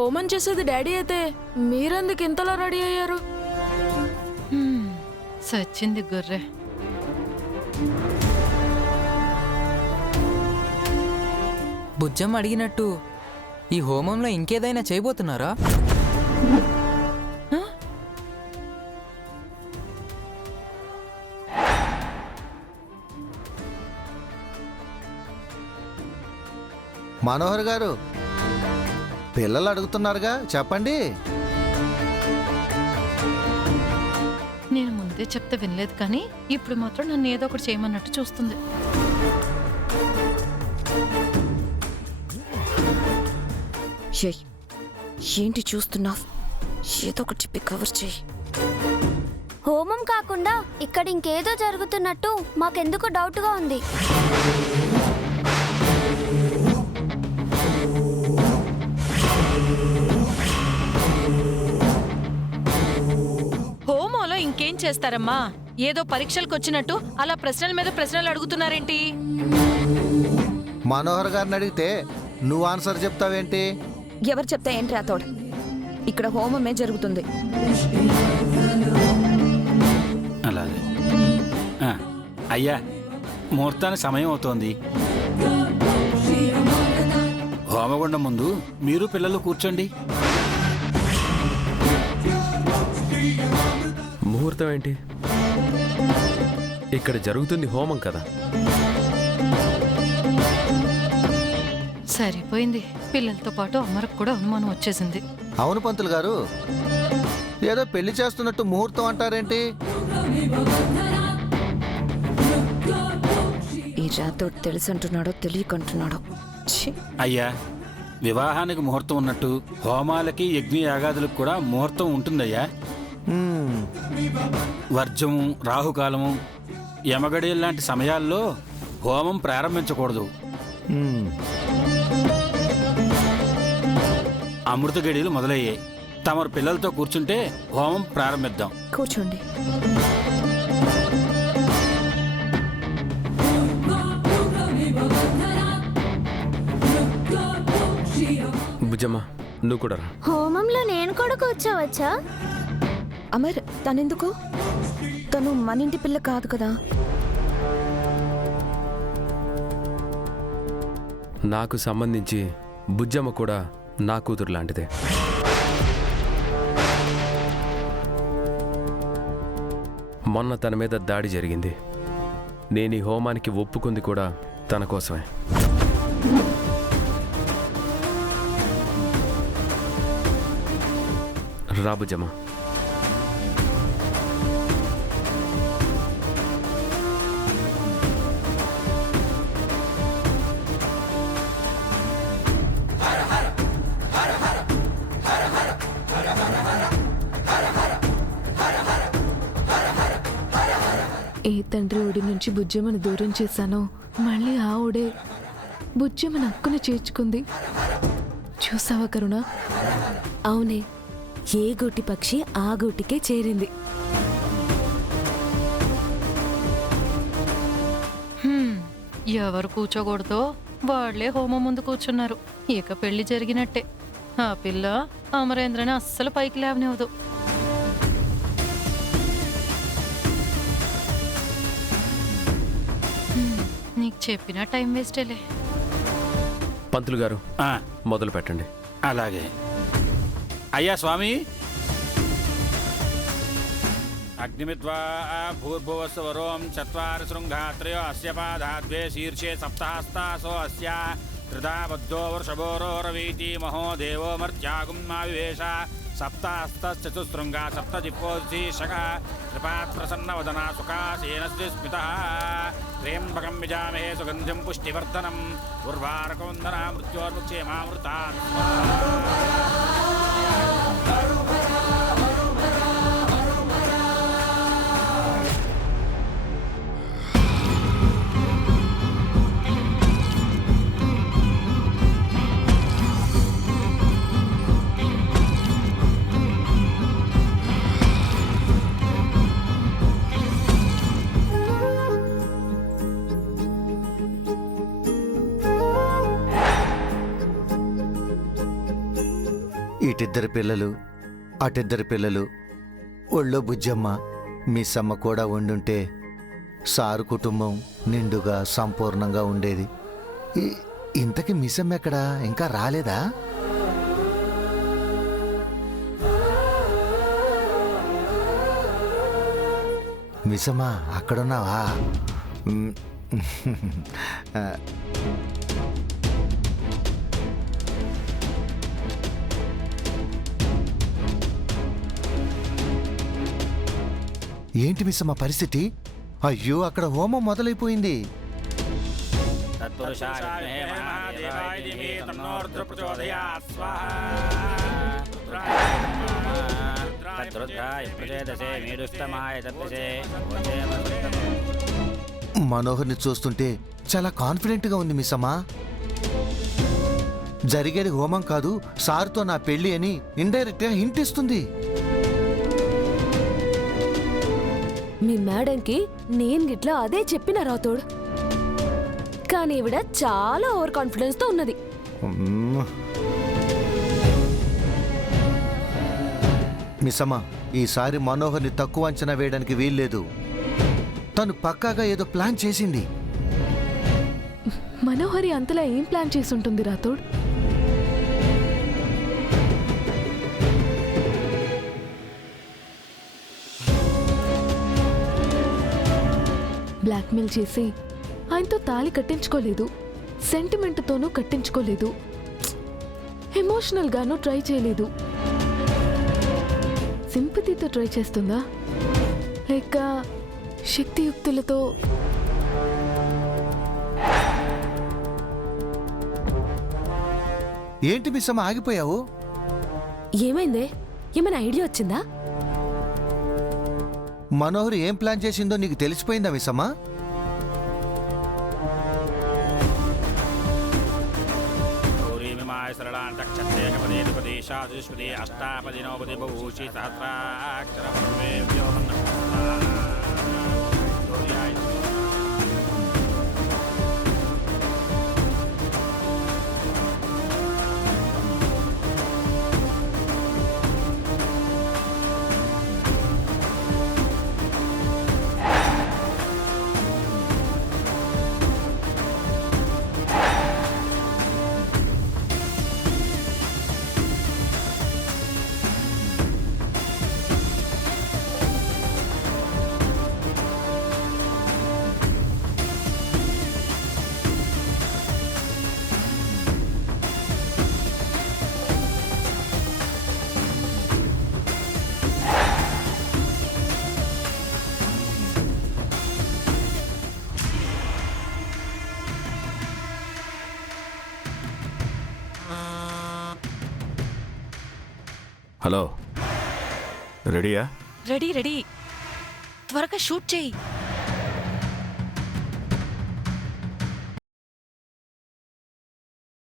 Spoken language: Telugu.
హోమం చేసేది డాడీ అయితే మీరెందుకు ఇంతలా రెడీ అయ్యారు? సచ్చింది గొర్రె. బుజ్జమ్మ అడిగినట్టు ఈ హోమంలో ఇంకేదైనా చేయబోతున్నారా? మనోహర్ గారు, పిల్లలు అడుగుతున్నారుగా, చెప్పండి. నేను ముందే చెప్తే వినలేదు, కానీ ఇప్పుడు మాత్రం నన్ను ఏదో ఒకటి చేయమన్నట్టు చూస్తుంది. ఏంటి చూస్తున్నావు? ఏదో ఒకటి చెప్పి కవర్ చేయి. హోమం కాకుండా ఇక్కడ ఇంకేదో జరుగుతున్నట్టు మాకెందుకు డౌట్గా ఉంది. హోమోలో ఇంకేం చేస్తారమ్మా? ఏదో పరీక్షలకు వచ్చినట్టు అలా ప్రశ్నల మీద ప్రశ్నలు అడుగుతున్నారేంటి? మనోహర్ గారిని అడిగితే నువ్వు ఆన్సర్ చెప్తావేంటి? ఎవరు చెప్తా ఏంటి రాతోడు? ఇక్కడ హోమమే జరుగుతుంది. అలాగే అయ్యా, ముహూర్తానికి సమయం అవుతోంది. హోమగుండం ముందు మీరు పిల్లలు కూర్చోండి. ముహూర్తం ఏంటి? ఇక్కడ జరుగుతుంది హోమం కదా. సరిపోయింది. పిల్లలతో పాటు అమ్మరకు కూడా అనుమానం వచ్చేసింది. అవును పంతులు గారు, ఏదో పెళ్లి చేస్తున్నట్టు ముహూర్తం అంటారేంటి? ఈ రాతోడు తెలుసంటున్నాడో తెలియకంటున్నాడో. అయ్యా, వివాహానికి ముహూర్తం ఉన్నట్టు హోమాలకి యజ్ఞయాగాదులకు కూడా ముహూర్తం ఉంటుందయ్యా. వర్జము, రాహుకాలము, యమగడియల్ లాంటి సమయాల్లో హోమం ప్రారంభించకూడదు. అమృత గడియలు మొదలయ్యాయి. తమరు పిల్లలతో కూర్చుంటే హోమం ప్రారంభిద్దాం. కూర్చోండి. బుజ్జమ్మ, నువ్వు కూడా రా. హోమంలో నేను కూడా కూర్చోవచ్చా? అమర్, తనెందుకు? తను మన ఇంటి పిల్ల కాదు కదా. నాకు సంబంధించి బుజ్జమ్మ కూడా నా కూతురు లాంటిదే. మొన్న తన మీద దాడి జరిగింది. నేను ఈ హోమానికి ఒప్పుకుంది కూడా తన కోసమే. రా బుజ్జమ్మ. ఏ తండ్రి ఒడి నుంచి బుజ్జమ్మను దూరం చేశానో మళ్ళీ ఆ ఒడే బుజ్జమ్మను హక్కున చేర్చుకుంది. చూసావా కరుణ? అవునే, ఏ గూటి పక్షి ఆ గూటికే చేరింది. ఎవరు కూర్చోకూడదో వాళ్లే హోమం ముందు కూర్చున్నారు. ఇక పెళ్లి జరిగినట్టే. ఆ పిల్ల అమరేంద్రని అస్సలు పైకి లేవనివ్వదు. నీకు చెప్పిన టైం వేస్టేలే. పంతులు గారు, మొదలు పెట్టండి. అలాగే అయ్యా. స్వామి, అగ్నిమిద్వా భూర్భువస్వరోం చత్వారి శృంగాత్రయో అస్య పాదాద్వే శీర్షే సప్తహస్తాసో అస్య త్రిదా బద్ధో వృషభోరోరవీతి మహో దేవో మర్త్యాగుం మావివేశ సప్తహస్తచతుశృంగా సప్తజిహ్వోశీర్షక త్రిపాత్ ప్రసన్నవదనా సుఖాసేన స్మితః త్ర్యంబకం యజామహే సుగంధిం పుష్టివర్ధనం ఉర్వారకవందనా మృత్యోర్ముక్షేమామృతాత్. ఇటిద్దరు పిల్లలు అటిద్దరు పిల్లలు ఒళ్ళో బుజ్జమ్మ మిస్సమ్మ కూడా ఉండుంటే సారు కుటుంబం నిండుగా సంపూర్ణంగా ఉండేది. ఇంతకీ మిస్సమ్మ ఎక్కడా? ఇంకా రాలేదా? మిస్సమ్మ అక్కడున్నావా? ఏంటి మిస్సమ్మ పరిస్థితి? అయ్యో, అక్కడ హోమం మొదలైపోయింది. మనోహర్ని చూస్తుంటే చాలా కాన్ఫిడెంట్ గా ఉంది మిస్సమ్మా. జరిగేది హోమం కాదు, సార్తో నా పెళ్లి అని ఇండైరెక్ట్ గా హింట్ ఇస్తుంది. మీ మేడంకి నేను గిట్లా అదే చెప్పిన రాతోడు, కానీ ఈవిడ చాలా ఓవర్ కాన్ఫిడెన్స్ తో ఉన్నది. మిస్సమ్మా, ఈసారి మనోహర్ని తక్కువ అంచనా వేయడానికి వీల్లేదు. తను పక్కాగా ఏదో ప్లాన్ చేసింది. మనోహరి అంతలా ఏం ప్లాన్ చేసి ఉంటుంది రాథోడ్? బ్లాక్మెయిల్ చేసి ఆయనతో తాళి కట్టించుకోలేదు, సెంటిమెంట్తోనూ కట్టించుకోలేదు, ఎమోషనల్ గానూ ట్రై చేయలేదు. సింపతితో ట్రై చేస్తుందా, లేక శక్తియుక్తులతో? ఏంటి మిస్సమ్మ ఆగిపోయావు? ఏమైందే? ఏమైనా ఐడియా వచ్చిందా? మనోహర్ ఏం ప్లాన్ చేసిందో నీకు తెలిసిపోయిందా మిస్సమ్మా? హలో, రెడీయా? రెడీ రెడీ, త్వరగా షూట్ చేయి.